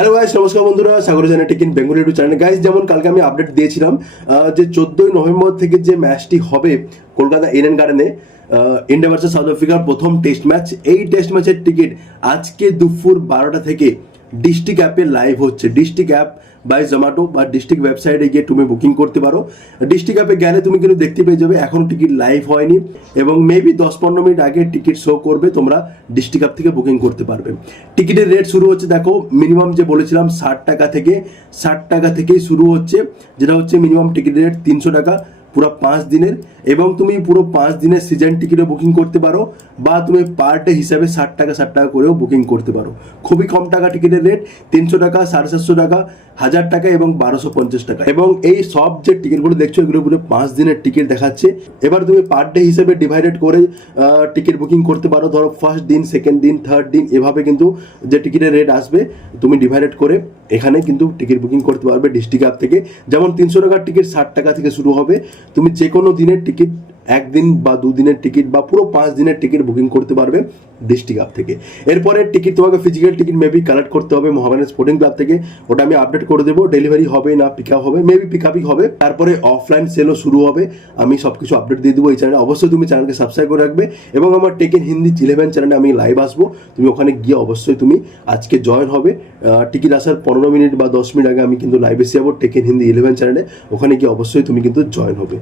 Hello guys নমস্কার বন্ধুরা, সাগর জানা টিকিন বেঙ্গল ইউটিউব চ্যানেল। গাইস যেমন কালকে আমি আপডেট দিয়েছিলাম যে চোদ্দোই নভেম্বর থেকে যে ম্যাচটি হবে কলকাতা এনএন গার্ডেনে ইন্ডিয়া ভার্সেস সাউথ আফ্রিকার প্রথম টেস্ট ম্যাচ এই টেস্ট ম্যাচের টিকিট আজকে দুপুর বারোটা থেকে ডিস্ট্রিক্ট অ্যাপে লাইভ হচ্ছে। ডিস্ট্রিক্ট অ্যাপ বাই জোম্যাটো বা ডিস্ট্রিক্ট ওয়েবসাইটে গিয়ে তুমি বুকিং করতে পারো। ডিস্ট্রিক্ট অ্যাপে গেলে তুমি কিন্তু দেখতে পেয়ে যাবে, এখনও টিকিট লাইভ হয়নি এবং মেবি দশ পনেরো মিনিট আগে টিকিট শো করবে, তোমরা ডিস্ট্রিক্ট অ্যাপ থেকে বুকিং করতে পারবে। টিকিটের রেট শুরু হচ্ছে, দেখো মিনিমাম যে বলেছিলাম, ষাট টাকা থেকে, ষাট টাকা থেকেই শুরু হচ্ছে, যেটা হচ্ছে মিনিমাম টিকিট রেট তিনশো টাকা। পুরো পাঁচ দিনের এবং তুমি পুরো পাঁচ দিনের সিজন টিকিটও বুকিং করতে পারো বা তুমি পার ডে হিসাবে ষাট টাকা ষাট টাকা করেও বুকিং করতে পারো। খুবই কম টাকা টিকিটের রেট তিনশো টাকা, সাড়ে সাতশো টাকা, হাজার টাকা এবং বারোশো পঞ্চাশ টাকা। এবং এই সব যে টিকিটগুলো দেখছ, এগুলো পুরো পাঁচ দিনের টিকিট দেখাচ্ছে। এবার তুমি পার ডে হিসেবে ডিভাইডেড করে টিকিট বুকিং করতে পারো। ধরো ফার্স্ট দিন সেকেন্ড দিন থার্ড দিন, এভাবে কিন্তু যে টিকিটের রেট আসবে, তুমি ডিভাইডেড করে এখানে কিন্তু টিকিট বুকিং করতে পারবে ডিস্ট্রিক্ট অ্যাপ থেকে। যেমন তিনশো টাকার টিকিট ষাট টাকা থেকে শুরু হবে। তুমি যে কোনো দিনের টিকিট একদিন বা দুদিনের টিকিট বা পুরো পাঁচ দিনের টিকিট বুকিং করতে পারবে ডিস্ট্রিক্ট অ্যাপ থেকে। এরপরে টিকিট তোমাকে ফিজিক্যাল টিকিট মেবি কালেক্ট করতে হবে মোহামেডান স্পোর্টিং ক্লাব থেকে। ওটা আমি আপডেট করে দেবো ডেলিভারি হবে না পিক আপ হবে মেবি পিক আপই হবে। তারপরে অফলাইন সেলও শুরু হবে। আমি সব কিছু আপডেট দিয়ে দেবো এই চ্যানেলে অবশ্যই তুমি চ্যানেলকে সাবস্ক্রাইব করে রাখবে এবং আমার টেকেন হিন্দি ইলেভেন চ্যানেলে আমি লাইভ আসব। তুমি ওখানে গিয়ে অবশ্যই তুমি আজকে জয়েন হবে। টিকিট আসার পনেরো মিনিট বা দশ মিনিট আগে আমি কিন্তু লাইভ এসে যাব টেকেন হিন্দি ইলেভেন চ্যানেলে ওখানে গিয়ে অবশ্যই তুমি কিন্তু জয়েন হবে।